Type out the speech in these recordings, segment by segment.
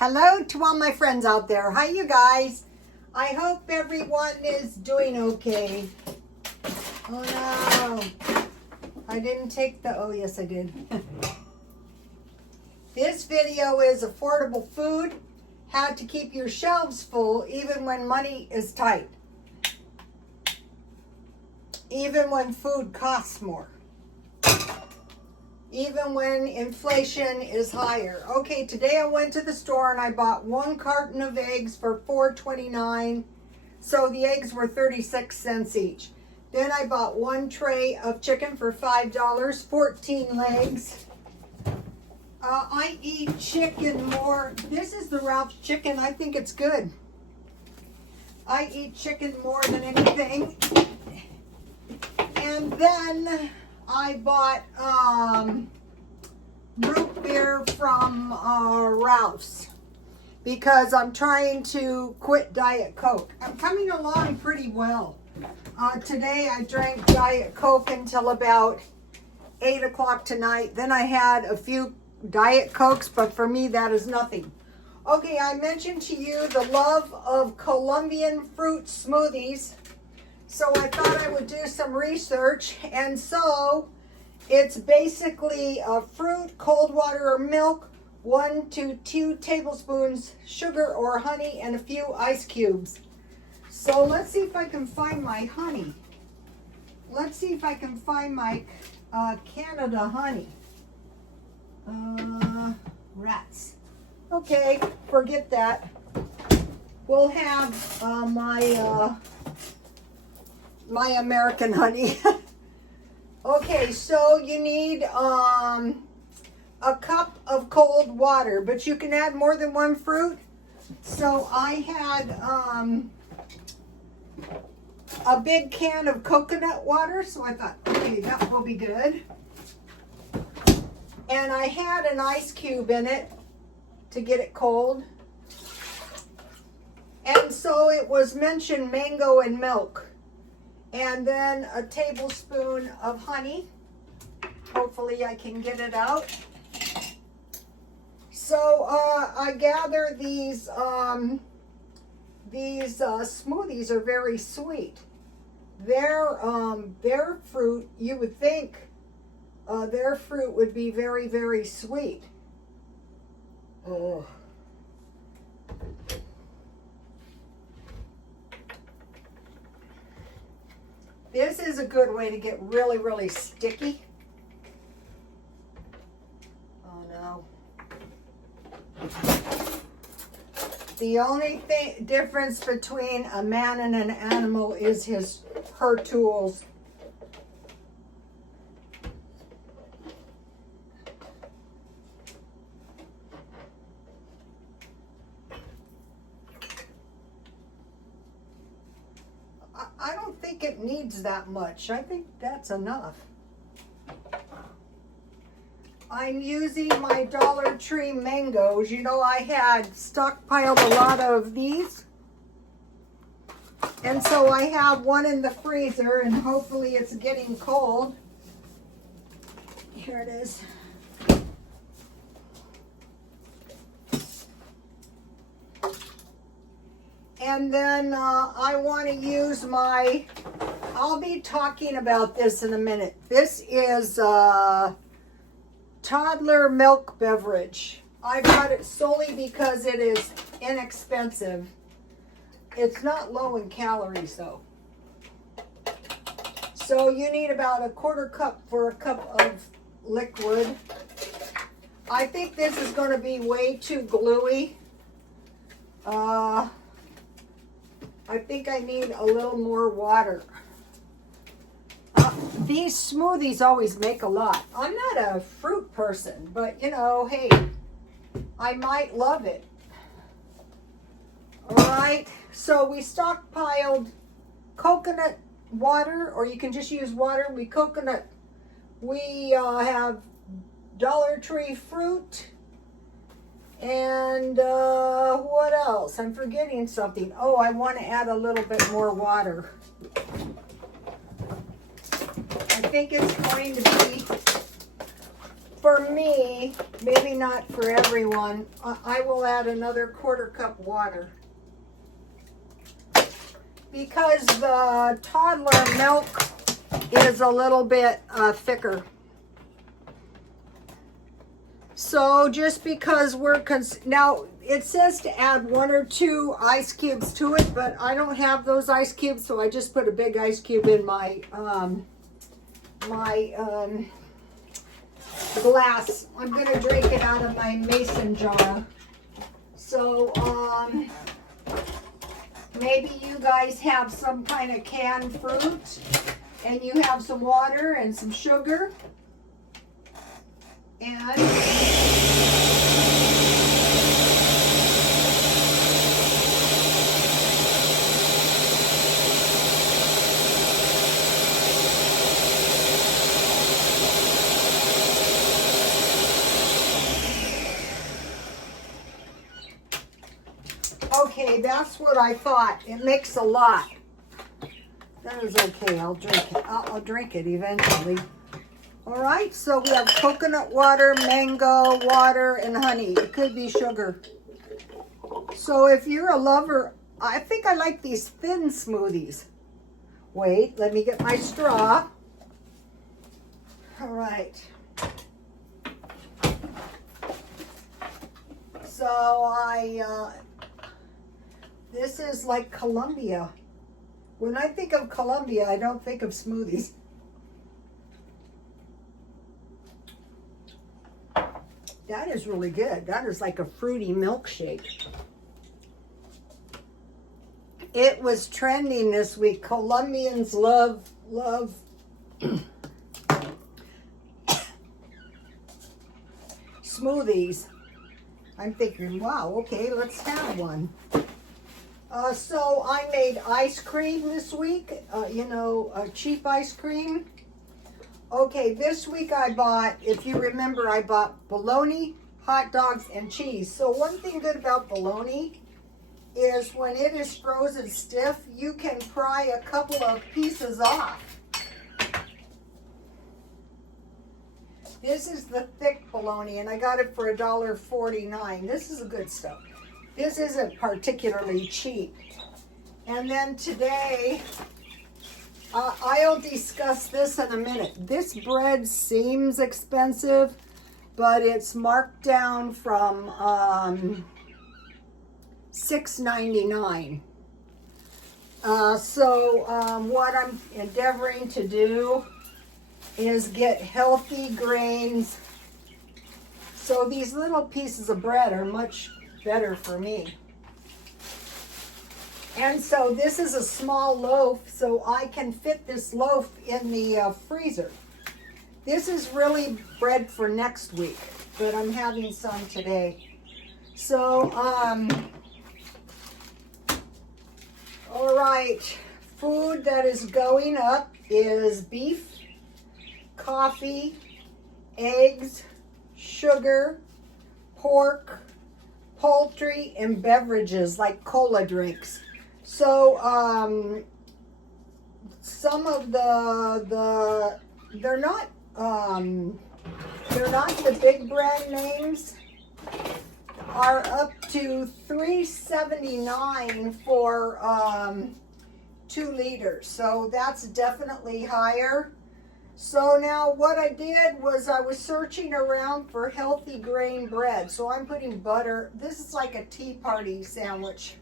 Hello to all my friends out there. Hi, you guys. I hope everyone is doing okay. Oh no, I didn't take the, oh yes I did. This video is affordable food, how to keep your shelves full even when money is tight. Even when food costs more. Even when inflation is higher. Okay, today I went to the store and I bought 1 carton of eggs for $4.29. So the eggs were 36 cents each. Then I bought 1 tray of chicken for $5, 14 legs. I eat chicken more. This is the Ralph's chicken. I think it's good. I eat chicken more than anything. And then I bought root beer from Ralph's because I'm trying to quit Diet Coke. I'm coming along pretty well. Today I drank Diet Coke until about 8 o'clock tonight. Then I had a few Diet Cokes, but for me that is nothing. Okay, I mentioned to you the love of Colombian fruit smoothies. So I thought I would do some research, and so it's basically fruit, cold water or milk, 1 to 2 tablespoons sugar or honey, and a few ice cubes. So let's see if I can find my honey. Let's see if I can find my Canada honey. Rats. Okay, forget that. We'll have my American honey. Okay, so you need a cup of cold water, but you can add more than 1 fruit. So I had a big can of coconut water, so I thought, okay, that will be good. And I had an ice cube in it to get it cold. And so it was mentioned mango and milk. And then a tablespoon of honey. Hopefully I can get it out. So I gather these smoothies are very sweet. Their fruit, you would think their fruit would be very, very sweet. Oh. This is a good way to get really, really sticky. Oh no. The only difference between a man and an animal is her tools. I don't think it needs that much. I think that's enough. I'm using my Dollar Tree mangoes. You know, I had stockpiled a lot of these. And so I have one in the freezer, and hopefully it's getting cold. Here it is. And then I want to use I'll be talking about this in a minute. This is toddler milk beverage. I bought it solely because it is inexpensive. It's not low in calories though. So you need about 1/4 cup for a cup of liquid. I think this is going to be way too gluey. I think I need a little more water. These smoothies always make a lot. I'm not a fruit person, but you know, hey, I might love it. All right, so we stockpiled coconut water, or you can just use water. We have Dollar Tree fruit. And what else? I'm forgetting something. Oh, I want to add a little bit more water. I think it's going to be for me, maybe not for everyone, I will add another 1/4 cup water. Because the toddler milk is a little bit thicker. So just because we're, now it says to add 1 or 2 ice cubes to it, but I don't have those ice cubes, so I just put a big ice cube in my, glass. I'm gonna drink it out of my mason jar. So, maybe you guys have some kind of canned fruit and you have some water and some sugar. And okay, that's what I thought. It makes a lot. That is okay. I'll drink it. I'll drink it eventually. All right, so we have coconut water, mango water, and honey. It could be sugar. So if you're a lover, I think I like these thin smoothies. Wait, let me get my straw. All right. So this is like Colombia. When I think of Colombia, I don't think of smoothies. That is really good. That is like a fruity milkshake. It was trending this week. Colombians love smoothies. I'm thinking, wow, okay, let's have one. So I made ice cream this week, cheap ice cream. Okay, this week I bought, if you remember, I bought bologna, hot dogs, and cheese. So one thing good about bologna is when it is frozen stiff, you can pry a couple of pieces off. This is the thick bologna, and I got it for $1.49. This is a good stuff. This isn't particularly cheap. And then today, I'll discuss this in a minute. This bread seems expensive, but it's marked down from $6.99. What I'm endeavoring to do is get healthy grains. So these little pieces of bread are much better for me. And so this is a small loaf, so I can fit this loaf in the freezer. This is really bread for next week, but I'm having some today. So, all right, food that is going up is beef, coffee, eggs, sugar, pork, poultry, and beverages like cola drinks. So some of they're not the big brand names, are up to $3.79 for 2 liters. So that's definitely higher. So now what I did was I was searching around for healthy grain bread. So I'm putting butter. This is like a tea party sandwich.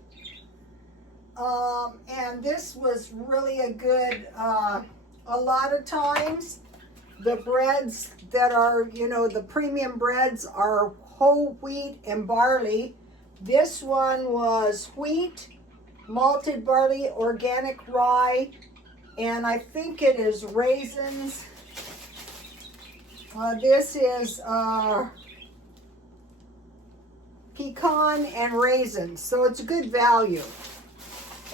And this was really a good, a lot of times the breads that are, the premium breads are whole wheat and barley. This one was wheat, malted barley, organic rye, and I think it is raisins. This is pecan and raisins, so it's a good value.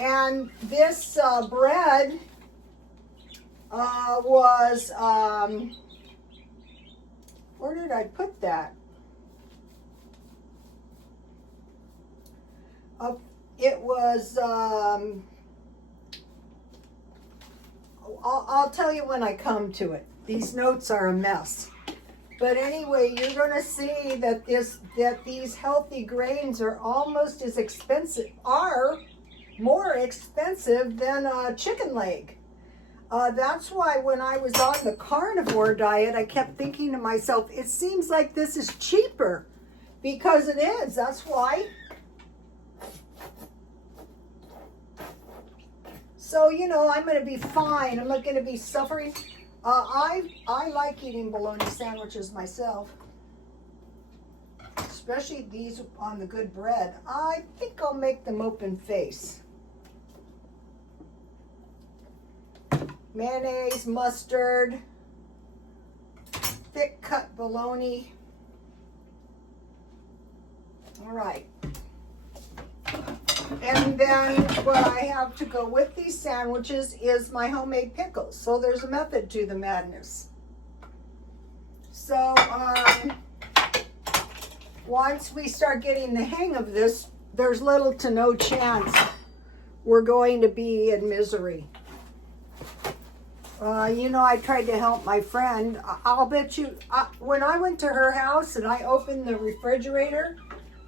And this bread was, where did I put that? It was, I'll tell you when I come to it. These notes are a mess. But anyway, you're going to see that these healthy grains are almost as expensive, are more expensive than a chicken leg. That's why when I was on the carnivore diet, I kept thinking to myself, it seems like this is cheaper, because it is. That's why. So, you know, I'm going to be fine. I'm not going to be suffering. I like eating bologna sandwiches myself, especially these on the good bread. I think I'll make them open face. Mayonnaise, mustard, thick cut bologna. All right. And then what I have to go with these sandwiches is my homemade pickles. So there's a method to the madness. So once we start getting the hang of this, there's little to no chance we're going to be in misery. You know, I tried to help my friend. I'll bet you, when I went to her house and I opened the refrigerator,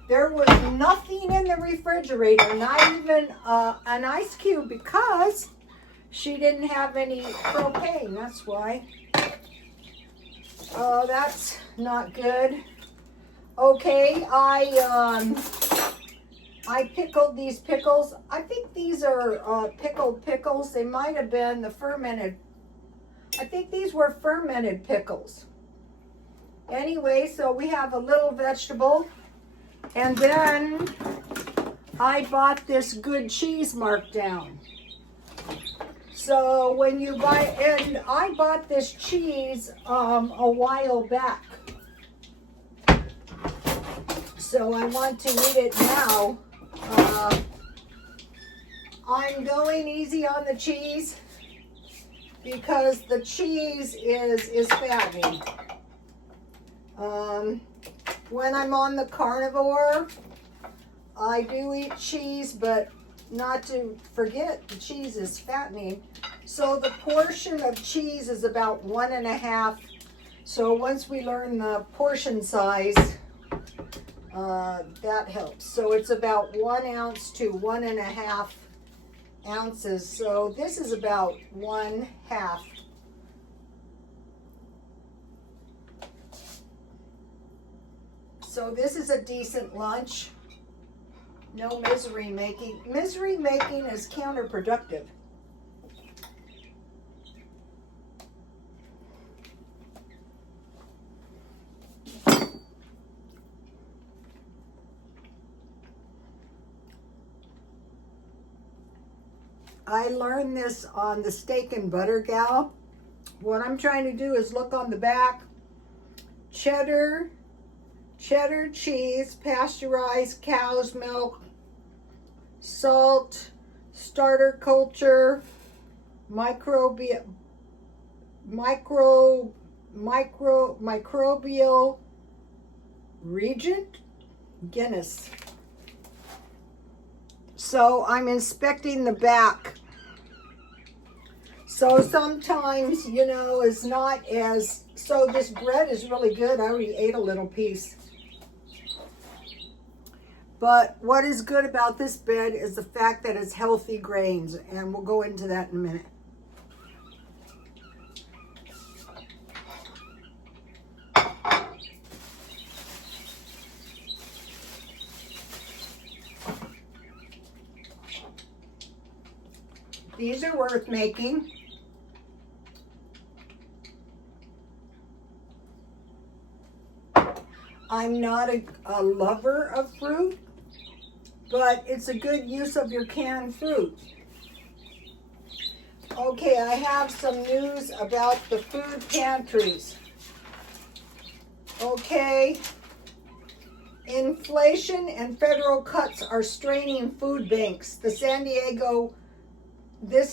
there was nothing in the refrigerator, not even an ice cube, because she didn't have any propane. That's why. Oh, that's not good. Okay, I pickled these pickles. I think these are pickled pickles. They might have been the fermented. I think these were fermented pickles. Anyway, so we have a little vegetable. And then I bought this good cheese marked down. So when you buy, and I bought this cheese a while back. So I want to eat it now. I'm going easy on the cheese because the cheese is fattening. When I'm on the carnivore, I do eat cheese, but not to forget, the cheese is fattening. So the portion of cheese is about 1.5. So once we learn the portion size, that helps. So it's about 1 ounce to 1.5 ounces. So this is about 1/2. So this is a decent lunch. No misery making. Misery making is counterproductive. I learned this on the Steak and Butter Gal. What I'm trying to do is look on the back. Cheddar cheese, pasteurized cow's milk, salt, starter culture, microbial regent, Guinness. So I'm inspecting the back. So sometimes, you know, it's not as, so this bread is really good. I already ate a little piece. But what is good about this bread is the fact that it's healthy grains, and we'll go into that in a minute. These are worth making. I'm not a lover of fruit, but it's a good use of your canned fruit. Okay, I have some news about the food pantries. Okay, inflation and federal cuts are straining food banks. This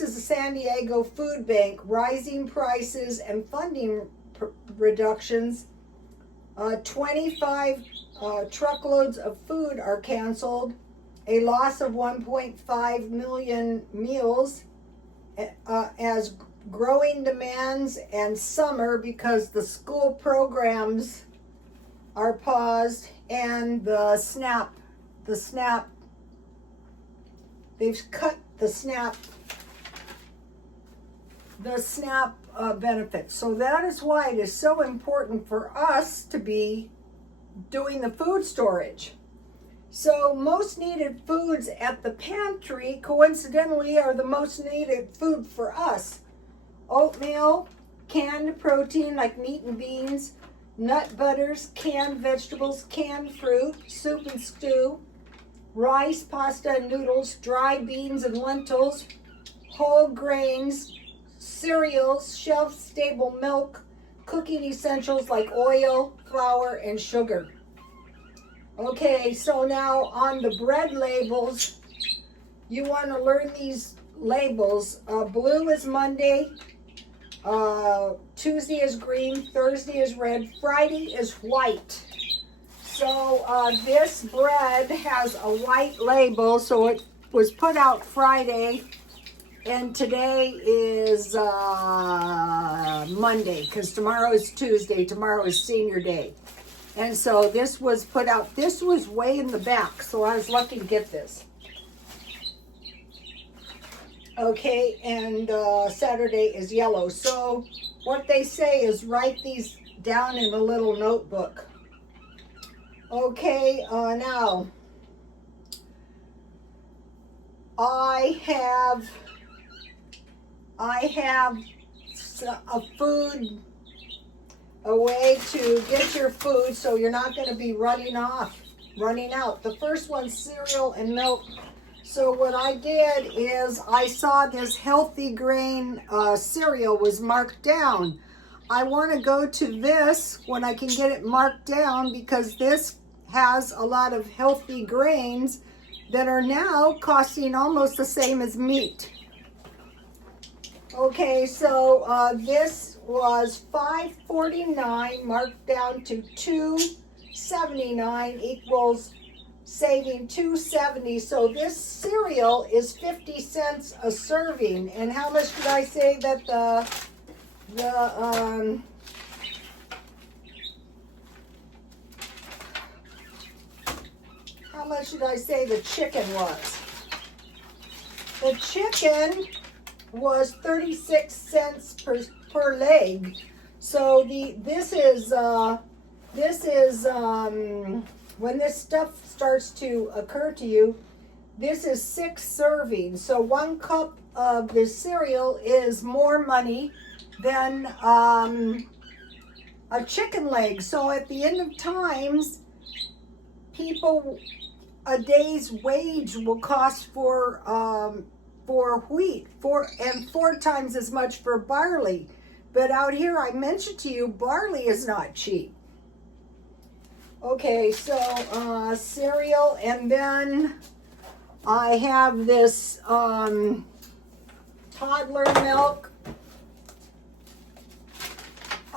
is the San Diego Food Bank. Rising prices and funding reductions. 25 truckloads of food are canceled. A loss of 1.5 million meals as growing demands and summer because the school programs are paused, and the SNAP, they've cut the SNAP benefits. So that is why it is so important for us to be doing the food storage. So most needed foods at the pantry, coincidentally, are the most needed food for us. Oatmeal, canned protein like meat and beans, nut butters, canned vegetables, canned fruit, soup and stew, rice, pasta and noodles, dried beans and lentils, whole grains, cereals, shelf-stable milk, cooking essentials like oil, flour, and sugar. Okay, so now on the bread labels, you want to learn these labels. Blue is Monday, Tuesday is green, Thursday is red, Friday is white. So this bread has a white label, so it was put out Friday, and today is Monday, because tomorrow is Tuesday, tomorrow is senior day. And so this was put out, this was way in the back, so I was lucky to get this. Okay, and Saturday is yellow. So what they say is write these down in a little notebook. Okay, now I have a way to get your food so you're not going to be running out. The first one's cereal and milk. So what I did is I saw this healthy grain cereal was marked down. I want to go to this when I can get it marked down, because this has a lot of healthy grains that are now costing almost the same as meat. Okay, so this was $5.49 marked down to $2.79 equals saving $2.70. So this cereal is 50 cents a serving. And how much did I say that how much did I say the chicken was? The chicken was 36 cents per leg. So this is when this stuff starts to occur to you, this is 6 servings. So 1 cup of this cereal is more money than a chicken leg. So at the end of times, people, a day's wage will cost for wheat, 4 times as much for barley. But out here, I mentioned to you, barley is not cheap. Okay, so cereal, and then I have this toddler milk.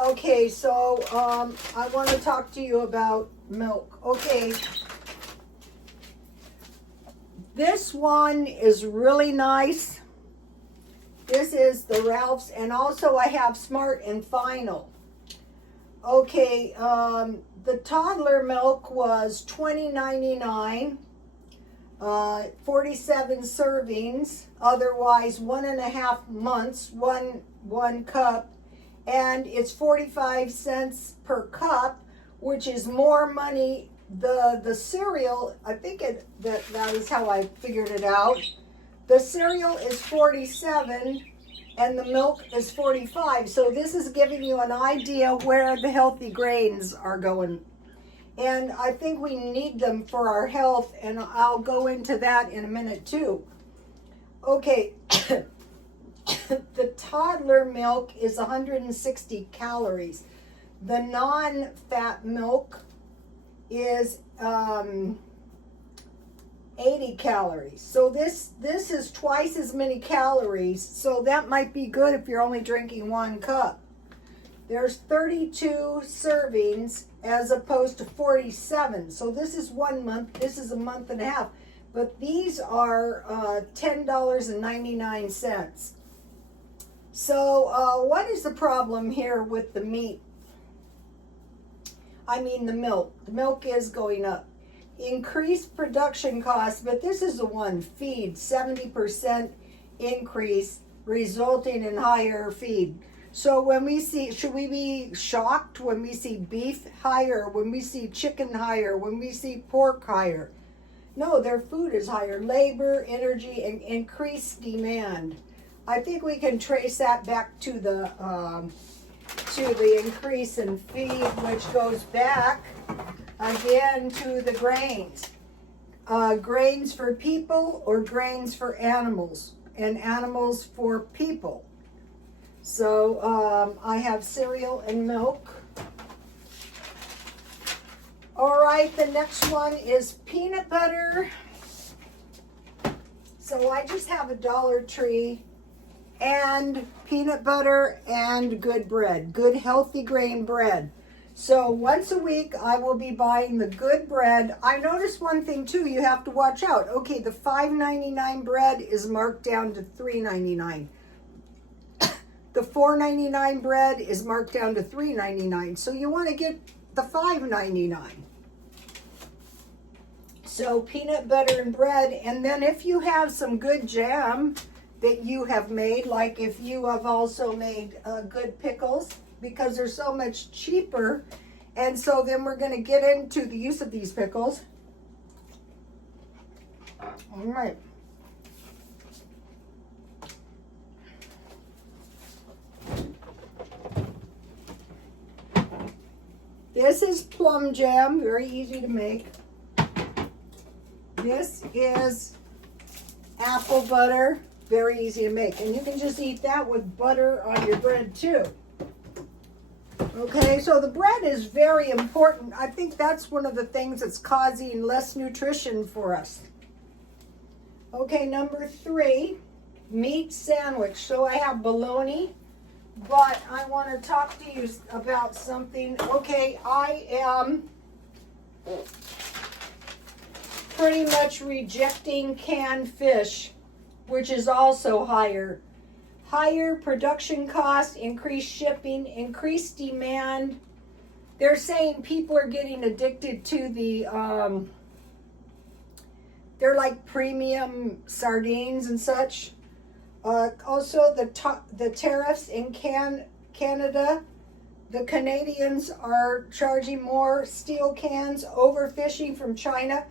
Okay, so I want to talk to you about milk. Okay, this one is really nice. This is the Ralph's, and also I have Smart and Final. Okay, the toddler milk was $20.99, 47 servings, otherwise 1.5 months, one cup, and it's 45 cents per cup, which is more money. The cereal, I think that is how I figured it out. The cereal is 47 and the milk is 45. So this is giving you an idea where the healthy grains are going. And I think we need them for our health, and I'll go into that in a minute too. Okay, the toddler milk is 160 calories. The non-fat milk is 80 calories. So this is twice as many calories. So that might be good if you're only drinking 1 cup. There's 32 servings as opposed to 47. So this is 1 month. This is a month and a half. But these are $10.99. So what is the problem here with the meat? I mean the milk. The milk is going up. Increased production costs, but this is the one, feed, 70% increase resulting in higher feed. So when we see, should we be shocked when we see beef higher, when we see chicken higher, when we see pork higher? No, their food is higher. Labor, energy, and increased demand. I think we can trace that back to the increase in feed, which goes back again to the grains. Grains for people or grains for animals, and animals for people. So I have cereal and milk. All right, the next one is peanut butter. So I just have a Dollar Tree and peanut butter and good bread, good healthy grain bread. So once a week I will be buying the good bread. I noticed one thing too, you have to watch out. Okay, the $5.99 bread is marked down to $3.99. The $4.99 bread is marked down to $3.99. So you want to get the $5.99. So peanut butter and bread, and then if you have some good jam that you have made, like if you have also made good pickles, because they're so much cheaper. And so then we're going to get into the use of these pickles. All right. This is plum jam, very easy to make. This is apple butter, very easy to make. And you can just eat that with butter on your bread too. Okay, so the bread is very important. I think that's one of the things that's causing less nutrition for us. Okay, number 3, meat sandwich. So I have bologna, but I want to talk to you about something. Okay, I am pretty much rejecting canned fish, which is also higher. Higher production costs, increased shipping, increased demand. They're saying people are getting addicted to the, they're like premium sardines and such. Also, the tariffs in Canada. The Canadians are charging more. Steel cans, overfishing from China.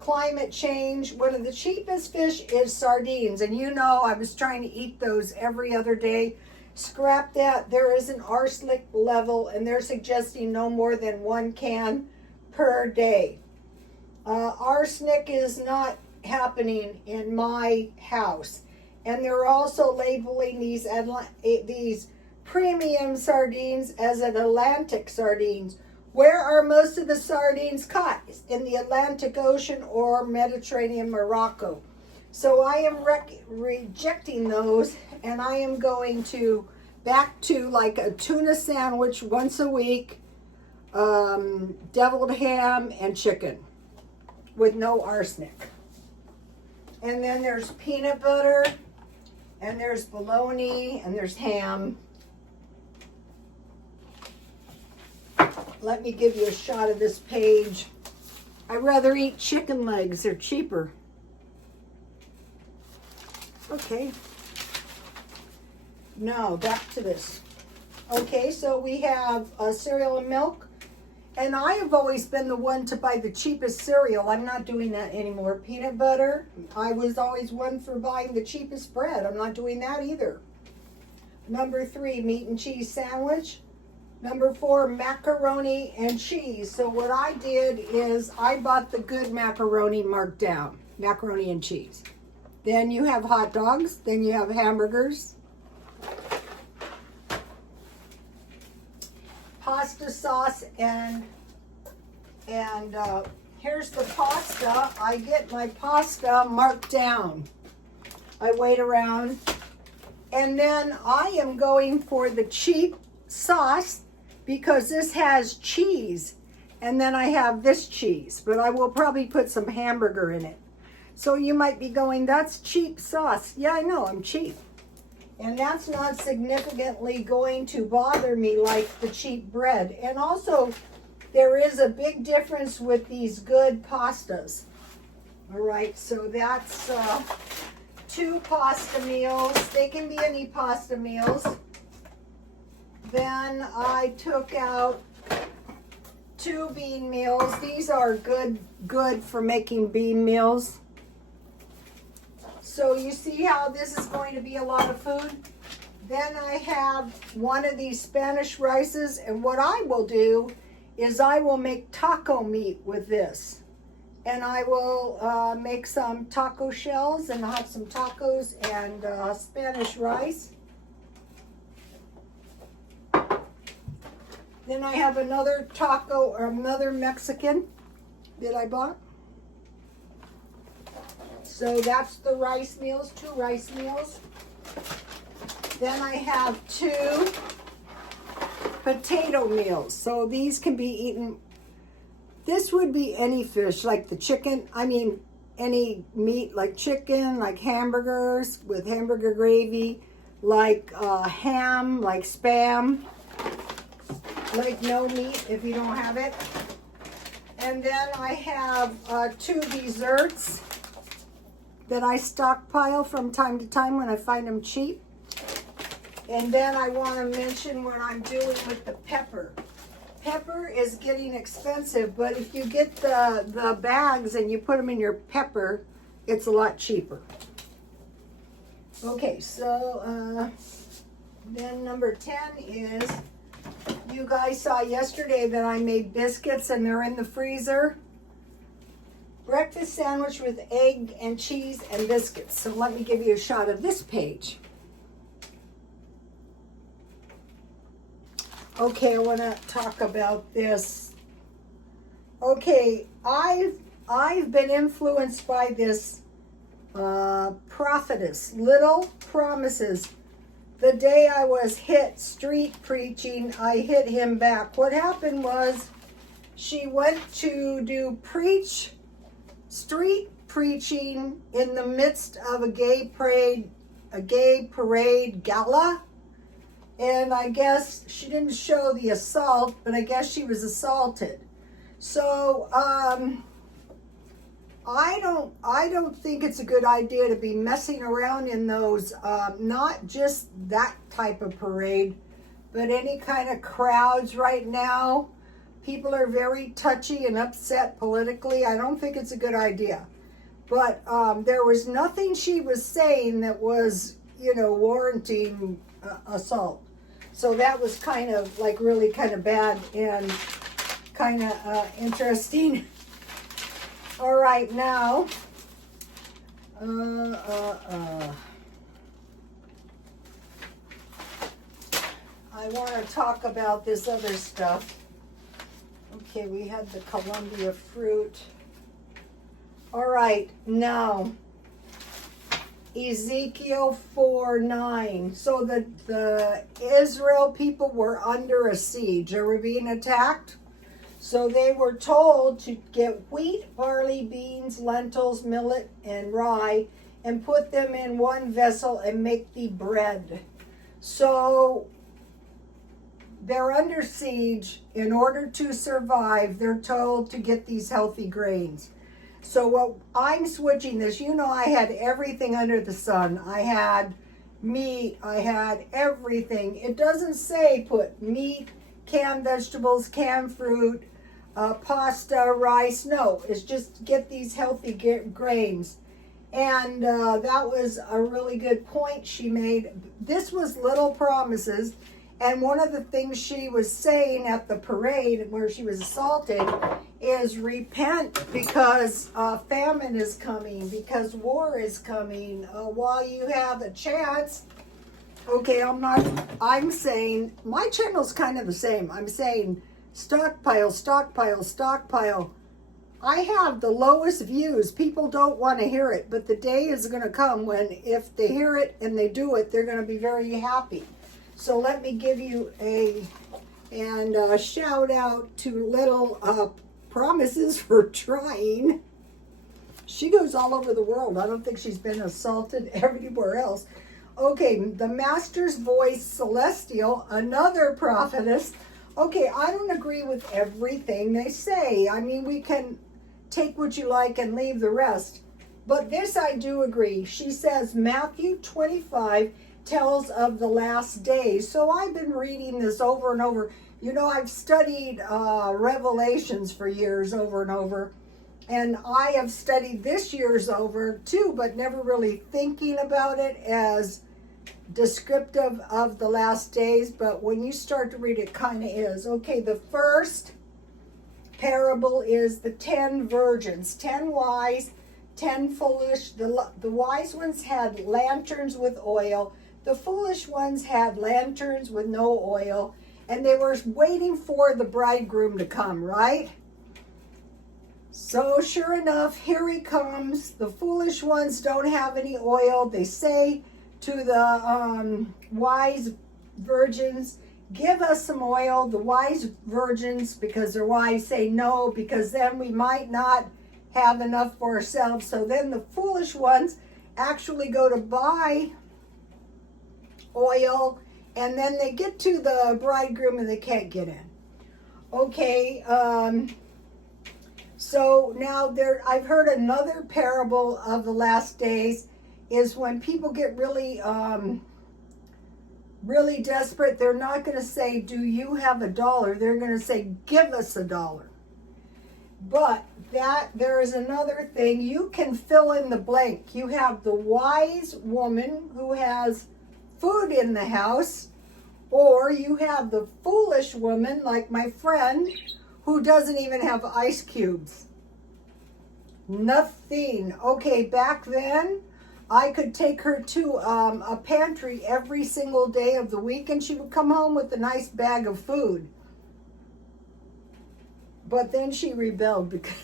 Climate change. One of the cheapest fish is sardines, and you know I was trying to eat those every other day. Scrap that. There is an arsenic level, and they're suggesting no more than 1 can per day. Arsenic is not happening in my house, and they're also labeling these premium sardines as an Atlantic sardines. Where are most of the sardines caught? In the Atlantic Ocean or Mediterranean, Morocco. So I am rejecting those, and I am going to back to like a tuna sandwich once a week, deviled ham and chicken with no arsenic. And then there's peanut butter, and there's bologna, and there's ham. Let me give you a shot of this page. I'd rather eat chicken legs. They're cheaper. Okay. Now, back to this. Okay, so we have cereal and milk. And I have always been the one to buy the cheapest cereal. I'm not doing that anymore. Peanut butter. I was always one for buying the cheapest bread. I'm not doing that either. Number 3, meat and cheese sandwich. Number 4, macaroni and cheese. So what I did is I bought the good macaroni marked down, macaroni and cheese. Then you have hot dogs. Then you have hamburgers. Pasta sauce and here's the pasta. I get my pasta marked down. I wait around. And then I am going for the cheap sauce, because this has cheese, and then I have this cheese, but I will probably put some hamburger in it. So you might be going, that's cheap sauce. Yeah, I know, I'm cheap. And that's not significantly going to bother me like the cheap bread. And also, there is a big difference with these good pastas. All right, so that's 2 pasta meals. They can be any pasta meals. Then I took out 2 bean meals. These are good for making bean meals. So you see how this is going to be a lot of food? Then I have one of these Spanish rices, and what I will do is I will make taco meat with this. And I will make some taco shells, and I'll have some tacos and Spanish rice. Then I have another taco, or another Mexican that I bought. So that's the rice meals, 2 rice meals. Then I have 2 potato meals. So these can be eaten. This would be any fish, like the chicken. I mean, any meat, like chicken, like hamburgers with hamburger gravy, like ham, like Spam, like no meat if you don't have it. And then I have 2 desserts that I stockpile from time to time when I find them cheap. And then I want to mention what I'm doing with the pepper. Pepper is getting expensive, but if you get the bags and you put them in your pepper, it's a lot cheaper. Okay, so then number 10 is, you guys saw yesterday that I made biscuits and they're in the freezer. Breakfast sandwich with egg and cheese and biscuits. So let me give you a shot of this page. Okay, I want to talk about this. Okay, I've been influenced by this prophetess, Little Promises. The day I was hit street preaching, I hit him back. What happened was she went to do street preaching in the midst of a gay parade gala. And I guess she didn't show the assault, but I guess she was assaulted. So I don't think it's a good idea to be messing around in those, not just that type of parade, but any kind of crowds right now. People are very touchy and upset politically. I don't think it's a good idea. But there was nothing she was saying that was, warranting assault. So that was kind of like really kind of bad and kind of interesting. All right, now, I want to talk about this other stuff. Okay, we had the Columbia fruit. All right, now, Ezekiel 4:9. So the Israel people were under a siege. They were being attacked. So they were told to get wheat, barley, beans, lentils, millet, and rye, and put them in one vessel and make the bread. So they're under siege. In order to survive, they're told to get these healthy grains. So what I'm switching this, I had everything under the sun. I had meat, I had everything. It doesn't say put meat, canned vegetables, canned fruit, pasta, rice. No, it's just get these healthy grains. And that was a really good point she made. This was Little Promises. And one of the things she was saying at the parade where she was assaulted is repent because famine is coming, because war is coming. While you have a chance, okay, I'm saying, my channel's kind of the same. I'm saying stockpile, stockpile, stockpile. I have the lowest views. People don't want to hear it, but the day is going to come when if they hear it and they do it, they're going to be very happy. So let me give you a shout out to Little Promises for trying. She goes all over the world. I don't think she's been assaulted everywhere else. Okay, the Master's Voice Celestial, another prophetess. Okay, I don't agree with everything they say. I mean, we can take what you like and leave the rest. But this I do agree. She says Matthew 25 tells of the last days. So I've been reading this over and over. You know, I've studied Revelations for years over and over. And I have studied this year's over too, but never really thinking about it as descriptive of the last days. But when you start to read it, kind of is. Okay, the first parable is the 10 virgins, 10 wise, 10 foolish. The wise ones had lanterns with oil. The foolish ones had lanterns with no oil. And they were waiting for the bridegroom to come, right? So sure enough, here he comes. The foolish ones don't have any oil. They say to the wise virgins, give us some oil. The wise virgins, because they're wise, say no, because then we might not have enough for ourselves. So then the foolish ones actually go to buy oil, and then they get to the bridegroom and they can't get in. Okay, so now I've heard another parable of the last days is when people get really, really desperate. They're not going to say, do you have $1? They're going to say, give us $1. But there is another thing. You can fill in the blank. You have the wise woman who has food in the house, or you have the foolish woman, like my friend, who doesn't even have ice cubes. Nothing. Okay, back then, I could take her to a pantry every single day of the week, and she would come home with a nice bag of food. But then she rebelled because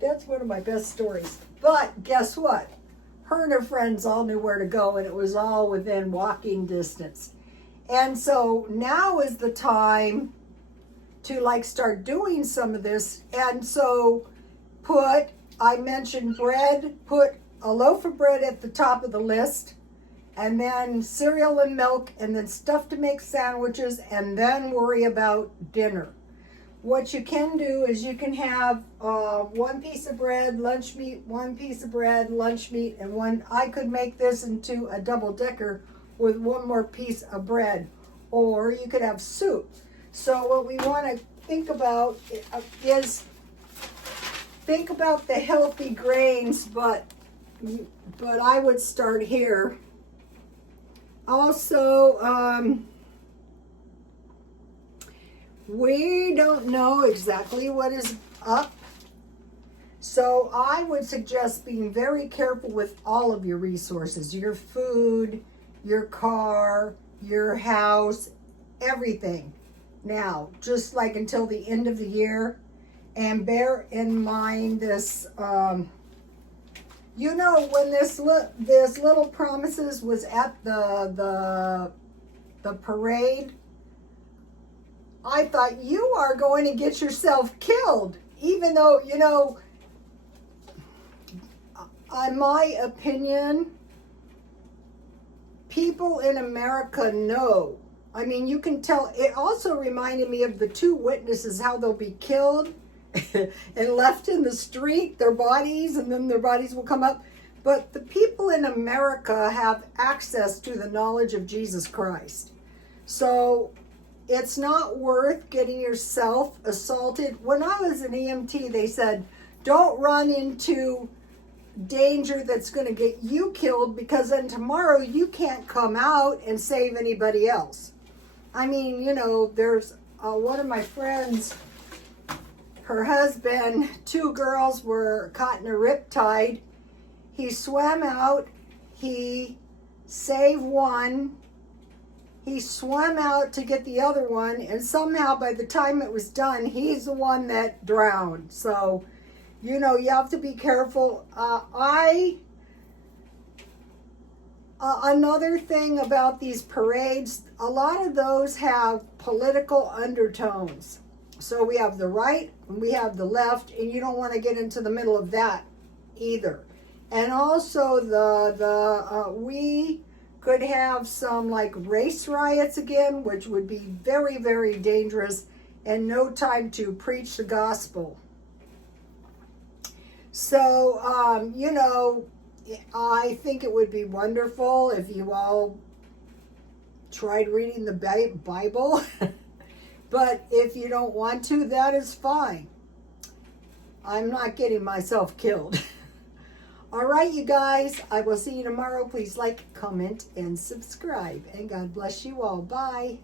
that's one of my best stories. But guess what? Her and her friends all knew where to go, and it was all within walking distance. And so now is the time to like start doing some of this. And so I mentioned bread, put a loaf of bread at the top of the list, and then cereal and milk, and then stuff to make sandwiches, and then worry about dinner. What you can do is you can have one piece of bread, lunch meat, one piece of bread, lunch meat, and one. I could make this into a double-decker with one more piece of bread, or you could have soup. So what we want to think about is think about the healthy grains, but I would start here. Also, we don't know exactly what is up. So I would suggest being very careful with all of your resources, your food, your car, your house, everything. Now, just like until the end of the year, and bear in mind this, you know, when this Little Promises was at the parade, I thought, you are going to get yourself killed, even though, you know, in my opinion, people in America know. I mean, you can tell. It also reminded me of the two witnesses, how they'll be killed and left in the street, their bodies, and then their bodies will come up. But the people in America have access to the knowledge of Jesus Christ. So it's not worth getting yourself assaulted. When I was an EMT, they said, don't run into danger that's going to get you killed, because then tomorrow you can't come out and save anybody else. I mean, you know, there's one of my friends, her husband, 2 girls were caught in a riptide. He swam out, he saved one, he swam out to get the other one, and somehow by the time it was done, he's the one that drowned. So, you know, you have to be careful. Another thing about these parades, a lot of those have political undertones. So we have the right and we have the left, and you don't want to get into the middle of that either. And also we could have some like race riots again, which would be very, very dangerous and no time to preach the gospel. So, you know, I think it would be wonderful if you all tried reading the Bible. But if you don't want to, that is fine. I'm not getting myself killed. All right, you guys, I will see you tomorrow. Please like, comment, and subscribe. And God bless you all. Bye.